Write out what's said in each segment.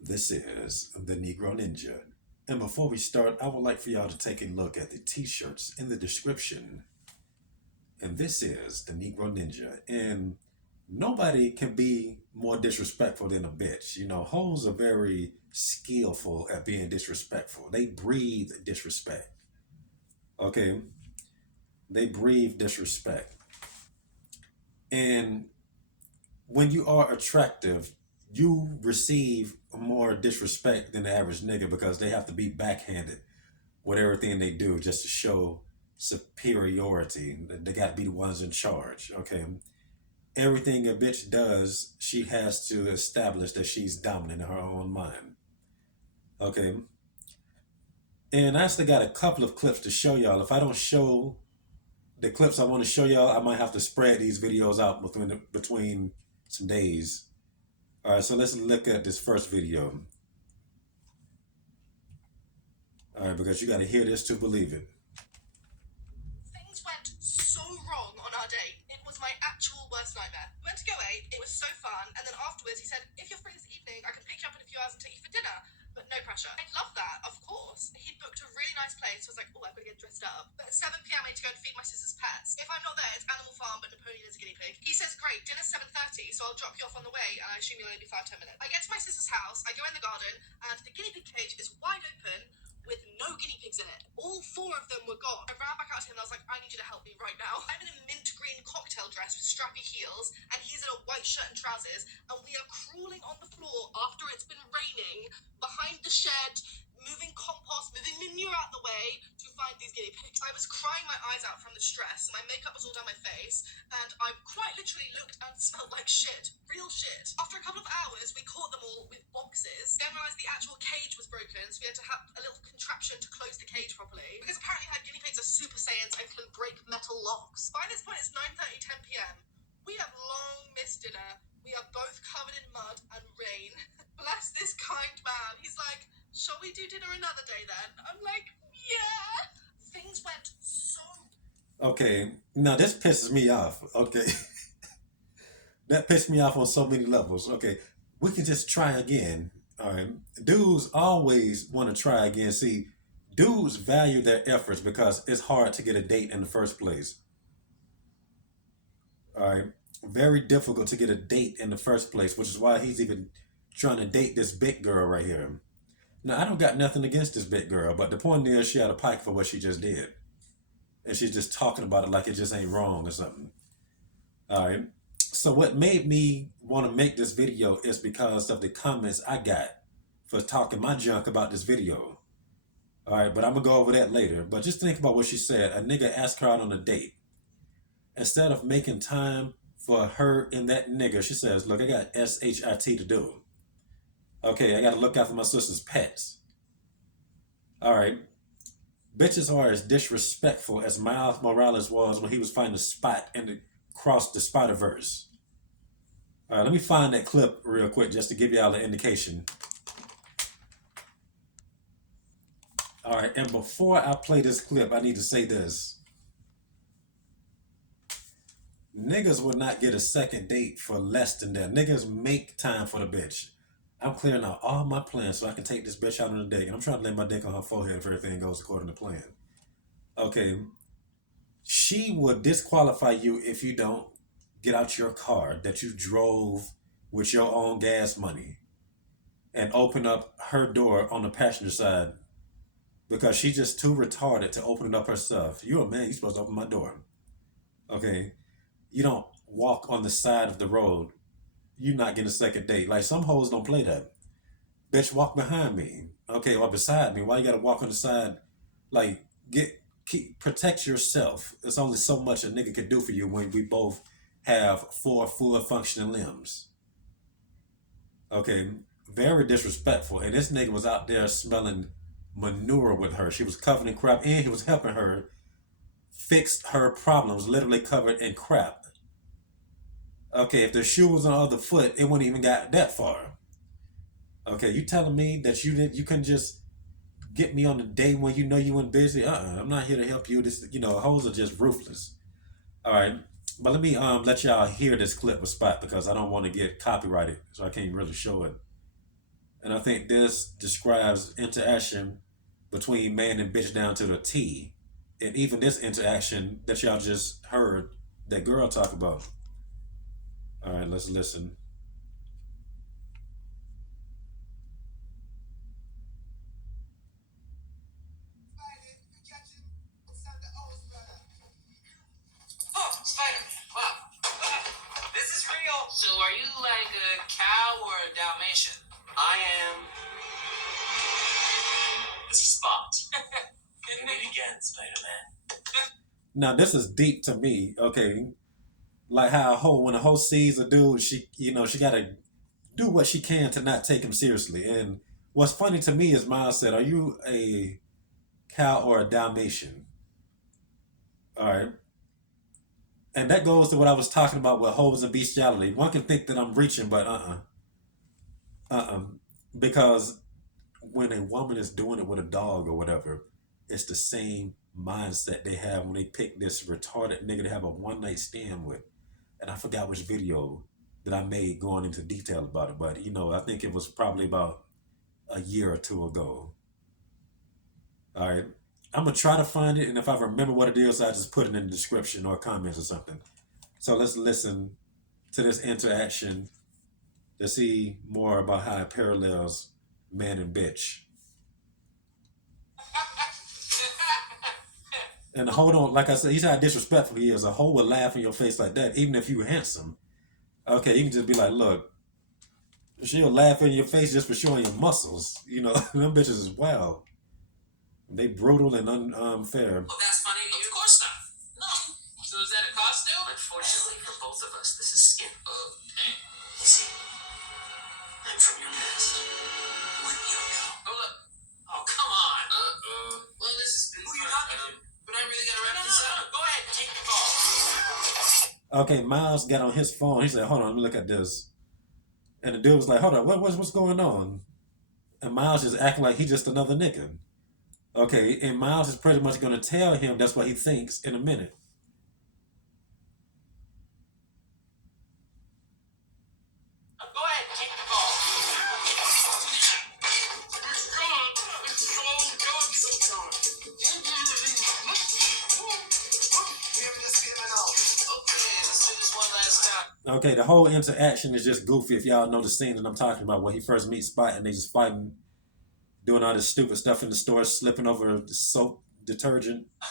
This is the Negro Ninja. And before we start, I would like for y'all to take a look at the t shirts in the description. And this is the Negro Ninja. And nobody can be more disrespectful than a bitch. You know, hoes are very skillful at being disrespectful. They breathe disrespect. Okay? They breathe disrespect. And when you are attractive, you receive more disrespect than the average nigga because they have to be backhanded with everything they do just to show superiority. They got to be the ones in charge. Okay, everything a bitch does, she has to establish that she's dominant in her own mind. Okay, and I actually got a couple of clips to show y'all. If I don't show the clips I want to show y'all, I might have to spread these videos out between some days. All right, so let's look at this first video. All right, because you got to hear this to believe it. Things went so wrong on our date. It was my actual worst nightmare. We went to go eat, it was so fun, and then afterwards he said, if you're free this evening, I can pick you up in a few hours and take you for dinner. But no pressure. I love that, of course. He booked a really nice place, so I was like, oh, I've got to get dressed up. But at 7 p.m. I need to go and feed my sister's pets. If I'm not there, it's Animal Farm, but Napoleon is a guinea pig. He says, great, dinner's 7:30, so I'll drop you off on the way, and I assume you'll only be 5-10 minutes. I get to my sister's house, I go in the garden, and the guinea pig cage is wide open, with no guinea pigs in it. All 4 of them were gone. I ran back out to him and I was like, I need you to help me right now. I'm in a mint green cocktail dress with strappy heels, and he's in a white shirt and trousers, and we are crawling on the floor after it's been raining behind the shed, moving compost, moving manure out the way to find these guinea pigs. I was crying my eyes out from the stress. My makeup was all down my face, and I quite literally looked and smelled like shit. Real shit. After a couple of hours, we caught them all with boxes. Then realised the actual cage was broken, so we had to have a little contraption to close the cage properly. Because apparently our guinea pigs are super saiyans and can break metal locks. By this point, it's 9:30, 10 p.m. We have long missed dinner. We are both covered in mud and rain. Bless this kind man. He's like, shall we do dinner another day then? I'm like, yeah. Things went so... Okay, now this pisses me off. Okay, that pissed me off on so many levels. Okay, we can just try again. All right, dudes always want to try again. See, dudes value their efforts because it's hard to get a date in the first place. All right, very difficult to get a date in the first place, which is why he's even trying to date this big girl right here. Now, I don't got nothing against this big girl, but the point is she had a pike for what she just did. And she's just talking about it like it just ain't wrong or something. All right. So what made me want to make this video is because of the comments I got for talking my junk about this video. All right, but I'm gonna go over that later. But just think about what she said. A nigga asked her out on a date. Instead of making time for her and that nigga, she says, "Look, I got SHIT to do. Okay, I got to look after my sister's pets. All right, bitches are as disrespectful as Miles Morales was when he was finding a spot in the cross the Spider Verse. All right, let me find that clip real quick just to give y'all an indication. All right, and before I play this clip, I need to say this. Niggas would not get a second date for less than that. Niggas make time for the bitch. I'm clearing out all my plans so I can take this bitch out on a date. And I'm trying to lay my dick on her forehead if everything goes according to plan. Okay, she would disqualify you if you don't get out your car that you drove with your own gas money and open up her door on the passenger side because she's just too retarded to open it up herself. You're a man, you're supposed to open my door. Okay? You don't walk on the side of the road. You're not getting a second date. Like some hoes don't play that. Bitch, walk behind me. Okay, or beside me. Why you gotta walk on the side? Like, protect yourself. There's only so much a nigga can do for you when we both have 4 full functioning limbs. Okay, very disrespectful. And this nigga was out there smelling manure with her. She was covered in crap, and he was helping her fix her problems, literally covered in crap. Okay, if the shoe was on the other foot, it wouldn't even got that far. Okay, you telling me that you couldn't just get me on the day when you know you went busy? I'm not here to help you. This, hoes are just ruthless. All right, but let me let y'all hear this clip of Spot because I don't want to get copyrighted, so I can't really show it. And I think this describes interaction between man and bitch down to the T. And even this interaction that y'all just heard that girl talk about. All right, let's listen. Oh, Spider-Man. Wow. This is real. So are you like a cow or a Dalmatian? I am the spot. Hit it again, Spider-Man. Now this is deep to me. Okay, like how a hoe when a hoe sees a dude, she gotta do what she can to not take him seriously. And what's funny to me is Miles said, "Are you a cow or a Dalmatian?" All right, and that goes to what I was talking about with hoes and bestiality. One can think that I'm reaching, but because when a woman is doing it with a dog or whatever, it's the same mindset they have when they pick this retarded nigga to have a one night stand with. And I forgot which video that I made going into detail about it, but I think it was probably about a year or two ago. All right. I'm gonna try to find it, and if I remember what it is, I just put it in the description or comments or something. So let's listen to this interaction to see more about how it parallels man and bitch. And the hoe don't, like I said, he's how disrespectful he is. A hoe will laugh in your face like that, even if you handsome. Okay, you can just be like, look, she'll laugh in your face just for showing your muscles. Them bitches is wild. They brutal and unfair. Oh, that's funny to you? Of course not. No. So is that a costume? Unfortunately for both of us, this is skin. Oh, dang. You see, I'm from your past. When you know. Oh, look. Oh, come on. Well, this is been. Who are you talking to? But I really gotta wrap this up. Go ahead, take the ball. Okay, Miles got on his phone. He said, hold on, let me look at this. And the dude was like, hold on, what's going on? And Miles is acting like he's just another nigga. Okay, and Miles is pretty much going to tell him that's what he thinks in a minute. Go ahead, take the ball. It's gone. It's so gone sometimes. Okay, let's do this one last time. Okay, the whole interaction is just goofy. If y'all know the scene that I'm talking about, where he first meets Spot and they just fighting, doing all this stupid stuff in the store, slipping over the soap detergent. My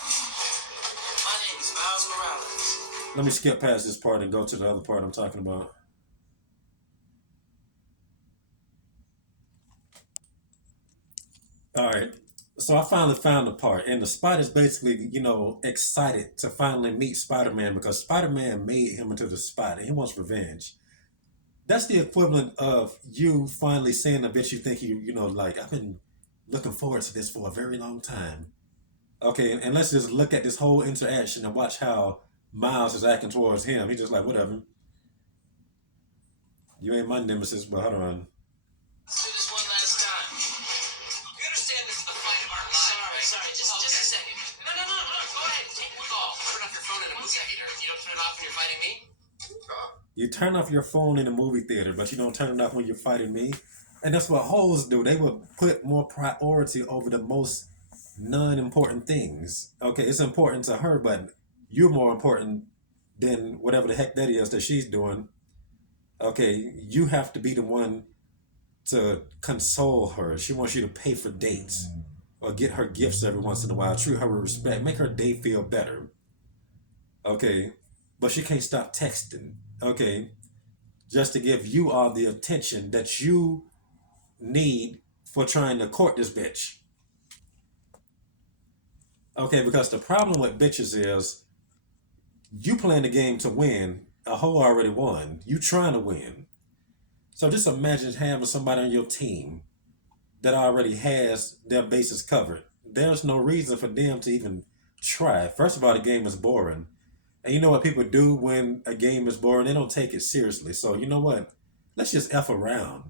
name is Miles Morales. Let me skip past this part and go to the other part I'm talking about. All right. So I finally found the part, and the Spot is basically, excited to finally meet Spider-Man because Spider-Man made him into the Spot, and he wants revenge. That's the equivalent of you finally seeing a bitch you think like, I've been looking forward to this for a very long time. Okay, and let's just look at this whole interaction and watch how Miles is acting towards him. He's just like, whatever. You ain't my nemesis, but hold on. Let's do this one last time. You understand this is the fight of our lives? Sorry. Just a second. No. Go ahead. Take the ball. Turn off your phone in a movie theater. If you don't turn it off when you're fighting me. You turn off your phone in a movie theater, but you don't turn it off when you're fighting me. And that's what hoes do. They will put more priority over the most non-important things. Okay, it's important to her, but you're more important than whatever the heck that is that she's doing. Okay, you have to be the one to console her. She wants you to pay for dates or get her gifts every once in a while. Treat her with respect. Make her day feel better. Okay, but she can't stop texting. Okay, just to give you all the attention that you need for trying to court this bitch. Okay, because the problem with bitches is you playing the game to win. A hoe already won. You trying to win. So just imagine having somebody on your team that already has their bases covered. There's no reason for them to even try. First of all, the game is boring. And you know what people do when a game is boring? They don't take it seriously. So you know what? Let's just F around.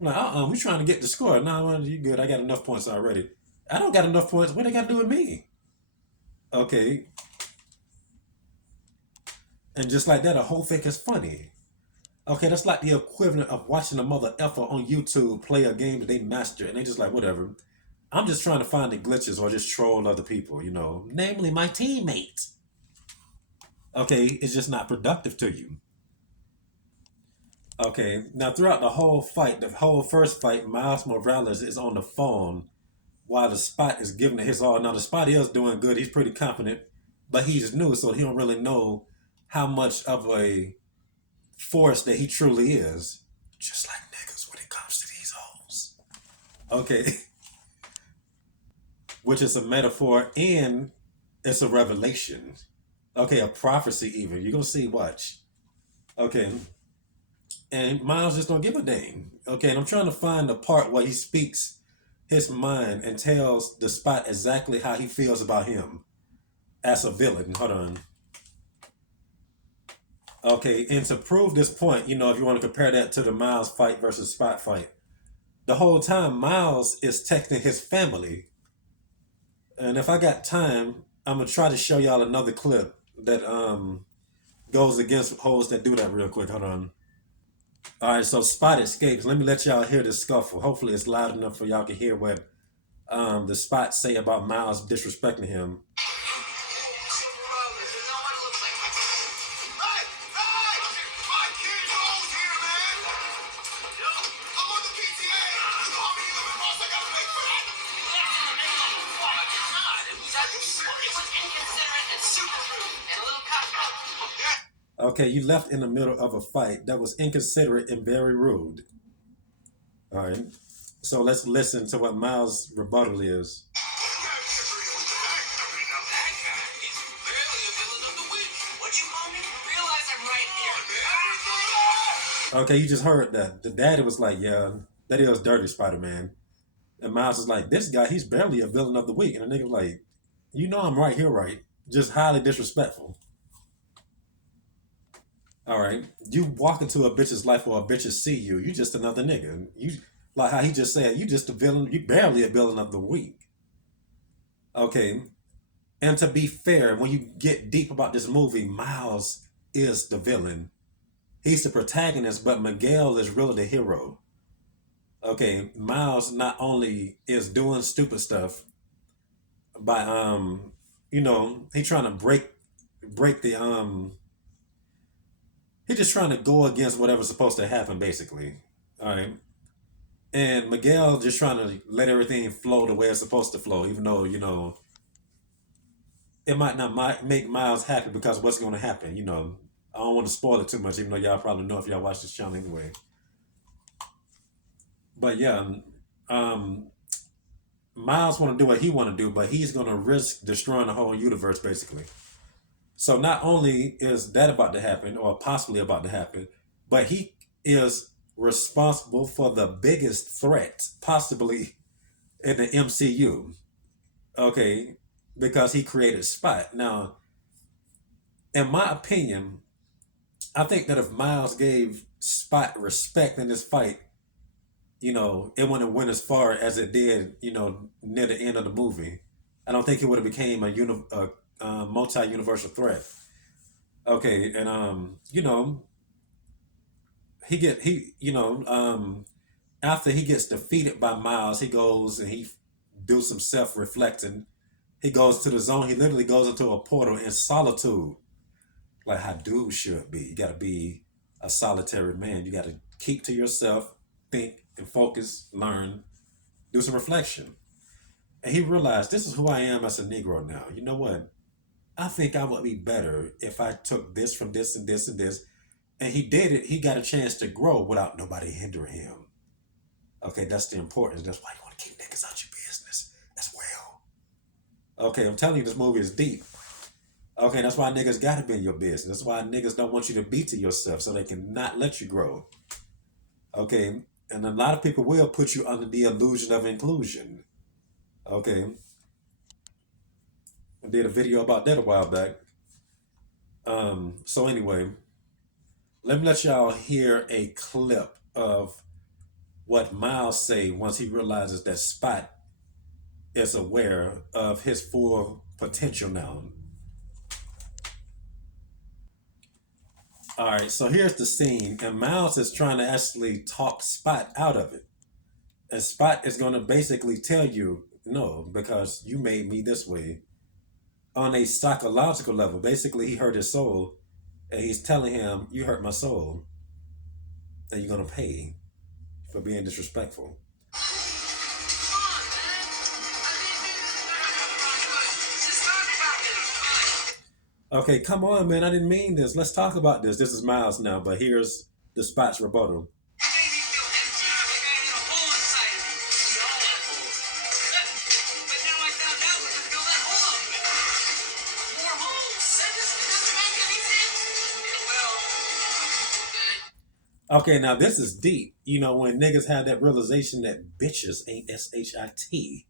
I'm like, we're trying to get the score. No, well, you good. I got enough points already. I don't got enough points. What they got to do with me? Okay. And just like that, a whole fake is funny. Okay, that's like the equivalent of watching a mother effer on YouTube play a game that they master, and they just like, whatever. I'm just trying to find the glitches or just troll other people, namely my teammates. Okay, it's just not productive to you. Okay, now throughout the whole fight, the whole first fight, Miles Morales is on the phone while the Spot is giving it his all. Now the Spot is doing good; he's pretty confident, but he's new, so he don't really know how much of a force that he truly is. Just like niggas when it comes to these hoes. Okay, which is a metaphor and it's a revelation. Okay, a prophecy even. You're gonna see. Watch. Okay, and Miles just don't give a dang. Okay, and I'm trying to find the part where he speaks his mind and tells the Spot exactly how he feels about him as a villain. Hold on. Okay, and to prove this point, if you want to compare that to the Miles fight versus Spot fight, the whole time Miles is texting his family. And if I got time, I'm gonna try to show y'all another clip that goes against hoes that do that real quick. Hold on. All right, so Spot escapes. Let me let y'all hear this scuffle. Hopefully, it's loud enough for y'all to hear what the Spot say about Miles disrespecting him. Okay, you left in the middle of a fight that was inconsiderate and very rude. All right, so let's listen to what Miles' rebuttal is. Okay, you just heard that. The daddy was like, yeah, that is dirty Spider-Man. And Miles is like, this guy, he's barely a villain of the week. And the nigga was like, I'm right here, right? Just highly disrespectful. All right. You walk into a bitch's life or a bitch see you. You just another nigga. You like how he just said, you just a villain. You barely a villain of the week. Okay. And to be fair, when you get deep about this movie, Miles is the villain. He's the protagonist, but Miguel is really the hero. Okay, Miles not only is doing stupid stuff by he trying to break the he's just trying to go against whatever's supposed to happen basically. All right. And Miguel just trying to let everything flow the way it's supposed to flow, even though, it might not make Miles happy because what's going to happen, I don't want to spoil it too much, even though y'all probably know if y'all watch this channel anyway. But yeah, um, Miles want to do what he want to do, but he's going to risk destroying the whole universe, basically. So not only is that about to happen, or possibly about to happen, but he is responsible for the biggest threat, possibly in the MCU. Okay, because he created Spot. Now, in my opinion, I think that if Miles gave Spot respect in this fight, it wouldn't went as far as it did, near the end of the movie. I don't think it would have became a multi-universal threat. Okay, and after he gets defeated by Miles, he goes and he do some self-reflecting. He goes to the zone. He literally goes into a portal in solitude, like how dudes should be. You got to be a solitary man. You got to keep to yourself, think and focus, learn, do some reflection. And he realized this is who I am as a Negro now. You know what? I think I would be better if I took this from this and this and this. And he did it. He got a chance to grow without nobody hindering him. Okay, that's the importance. That's why you want to keep niggas out your business as well. Okay, I'm telling you, this movie is deep. Okay, that's why niggas gotta be in your business. That's why niggas don't want you to be to yourself so they can not let you grow. Okay, and a lot of people will put you under the illusion of inclusion. Okay, I did a video about that a while back. So anyway, let me let y'all hear a clip of what Miles say once he realizes that Spot is aware of his full potential now. All right, so here's the scene, and Miles is trying to actually talk Spot out of it. And Spot is going to basically tell you, no, because you made me this way. On a psychological level, basically, he hurt his soul, and he's telling him, you hurt my soul, and you're going to pay for being disrespectful. Okay, come on, man. I didn't mean this. Let's talk about this. This is Miles now, but here's the Spot's rebuttal. Okay, now this is deep. You know, when niggas have that realization that bitches ain't shit.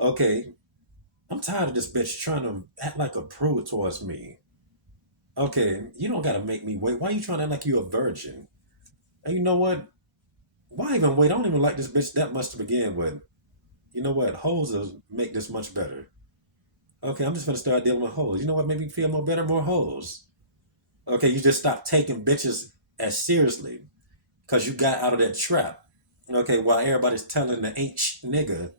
Okay, I'm tired of this bitch trying to act like a prude towards me. Okay, you don't gotta make me wait. Why are you trying to act like you a virgin? And you know what? Why even wait? I don't even like this bitch that much to begin with. You know what? Hoes will make this much better. Okay, I'm just gonna start dealing with hoes. You know what? Make me feel more better, more hoes. Okay, you just stop taking bitches as seriously because you got out of that trap. Okay, while everybody's telling the ain't nigga,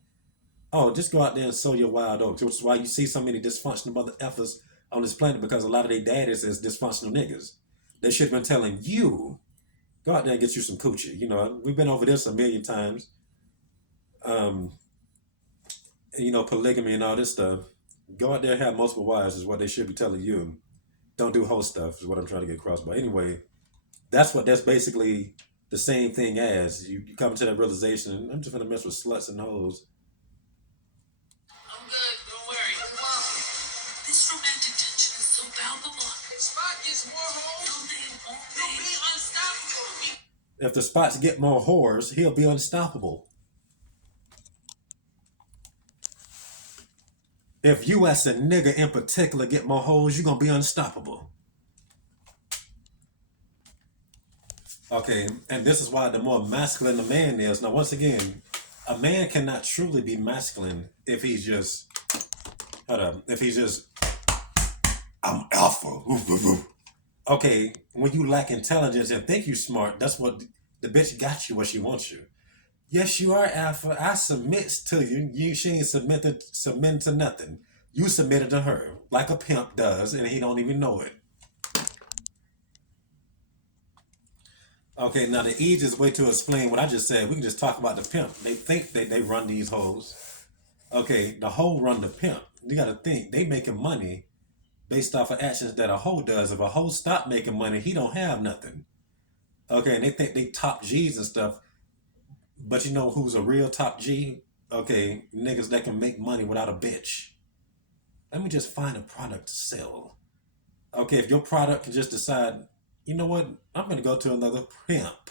oh, just go out there and sow your wild oats, which is why you see so many dysfunctional mother effers on this planet because a lot of their daddies is dysfunctional niggas. They should have been telling you, go out there and get you some coochie. You know, we've been over this a million times. Um, you know, polygamy and all this stuff. Go out there and have multiple wives is what they should be telling you. Don't do hoe stuff is what I'm trying to get across. But anyway, that's basically the same thing as you come to that realization. I'm just gonna mess with sluts and hoes. I'm good. Don't worry. You're welcome. This romantic tension is so palpable. If Spot gets more hoes, you'll be unstoppable. If the Spots get more whores, he'll be unstoppable. If you as a nigga in particular get more hoes, you're gonna be unstoppable. Okay, and this is why the more masculine a man is. Now, once again, a man cannot truly be masculine if he's just, hold up, if he's just, I'm alpha. Okay, when you lack intelligence and think you smart, that's what the bitch got you what she wants you. Yes, you are alpha. I submit to you. She ain't submitting to nothing. You submitted to her like a pimp does, and he don't even know it. Okay, now the easiest way to explain what I just said, we can just talk about the pimp. They think they run these hoes. Okay, the hoe run the pimp. You got to think they making money based off of actions that a hoe does. If a hoe stop making money, he don't have nothing. Okay, and they think they top G's and stuff. But you know who's a real top G? Okay, niggas that can make money without a bitch. Let me just find a product to sell. Okay, if your product can just decide, you know what, I'm gonna go to another pimp.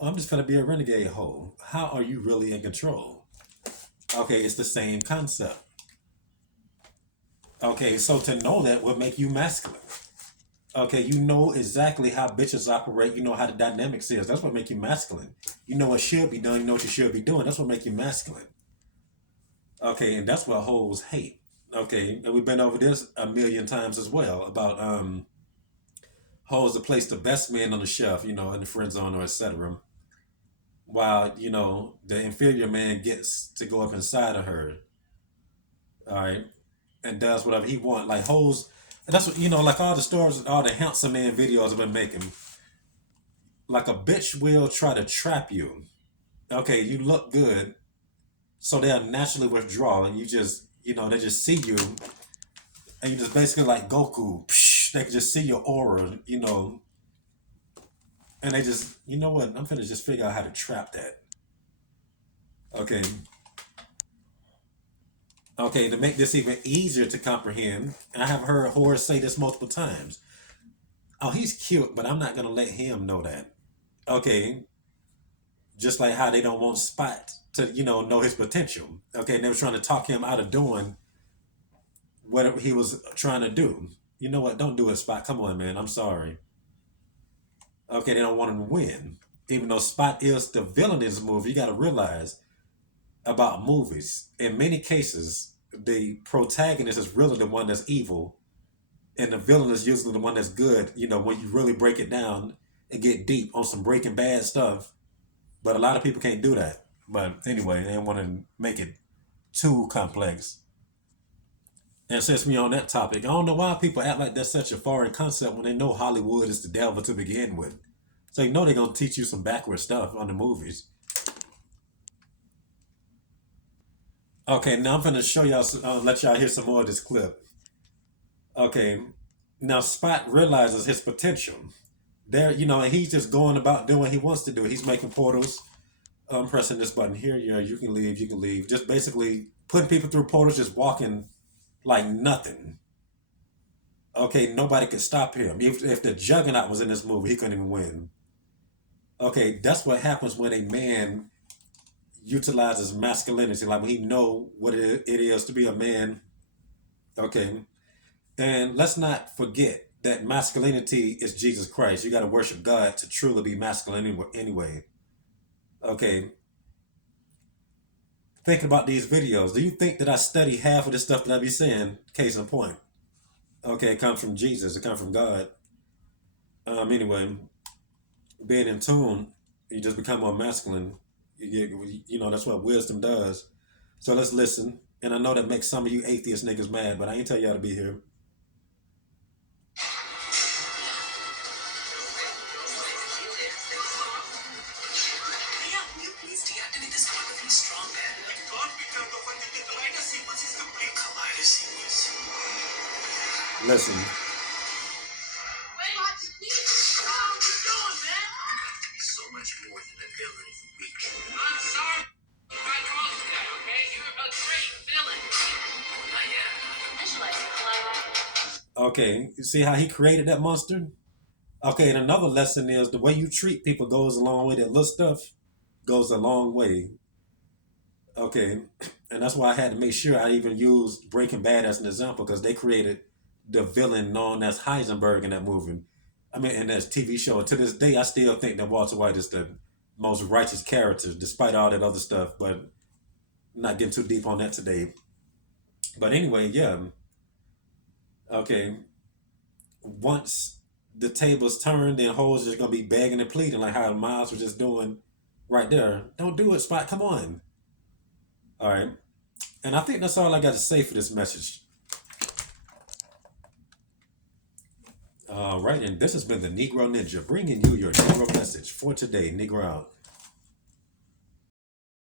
I'm just gonna be a renegade hoe. How are you really in control? Okay, it's the same concept. Okay, so to know that would make you masculine. Okay, you know exactly how bitches operate. You know how the dynamics is. That's what make you masculine. You know what should be done. You know what you should be doing. That's what make you masculine. Okay, and that's what hoes hate. Okay, and we've been over this a million times as well about hoes to place the best man on the shelf, you know, in the friend zone or etc. While you know the inferior man gets to go up inside of her, all right, and does whatever he want. Like hoes, and that's what you know. Like all the stories, all the handsome man videos I've been making. Like a bitch will try to trap you. Okay, you look good, so they'll naturally withdraw, and you just you know they just see you, and you just basically like Goku. Psh, they can just see your aura, you know, and they just you know what? I'm gonna just figure out how to trap that. Okay, okay, to make this even easier to comprehend, and I have heard Horace say this multiple times. Oh, he's cute, but I'm not gonna let him know that. Okay, just like how they don't want Spot to, you know his potential. Okay, and they were trying to talk him out of doing what he was trying to do. You know what? Don't do it, Spot. Come on, man. I'm sorry. Okay, they don't want him to win. Even though Spot is the villain in this movie, you got to realize about movies. In many cases, the protagonist is really the one that's evil and the villain is usually the one that's good. When you really break it down and get deep on some Breaking Bad stuff. But a lot of people can't do that. But anyway, they want to make it too complex. And since we on that topic, I don't know why people act like that's such a foreign concept when they know Hollywood is the devil to begin with. So you know they're gonna teach you some backward stuff on the movies. Okay, now I'm gonna show y'all, let y'all hear some more of this clip. Okay, now Spot realizes his potential. There, and he's just going about doing what he wants to do. He's making portals. I'm pressing this button here. You can leave. You can leave. Just basically putting people through portals, just walking like nothing. Okay, nobody could stop him. If the Juggernaut was in this movie, he couldn't even win. Okay, that's what happens when a man utilizes masculinity, like when he know what it is to be a man. Okay, and let's not forget that masculinity is Jesus Christ. You got to worship God to truly be masculine anyway. Okay, thinking about these videos, do you think that I study half of the stuff that I be saying? Case in point. Okay, it comes from Jesus. It comes from God. Anyway, being in tune, you just become more masculine. That's what wisdom does. So let's listen. And I know that makes some of you atheist niggas mad, but I ain't tell y'all to be here. Listen. So much more than a villain is weak. I'm sorry. I caused that, okay? You're a great villain. Not yet. Okay, you see how he created that monster? Okay, and another lesson is the way you treat people goes a long way. That little stuff goes a long way. Okay, and that's why I had to make sure I even used Breaking Bad as an example because they created the villain known as Heisenberg in that movie. I mean, in that TV show. And to this day, I still think that Walter White is the most righteous character, despite all that other stuff. But I'm not getting too deep on that today. But anyway, yeah. Okay, once the tables turn, then hoes just gonna be begging and pleading like how Miles was just doing right there. Don't do it, Spot. Come on. All right. And I think that's all I got to say for this message. All right, and this has been the Negro Ninja bringing you your Negro message for today. Negro out.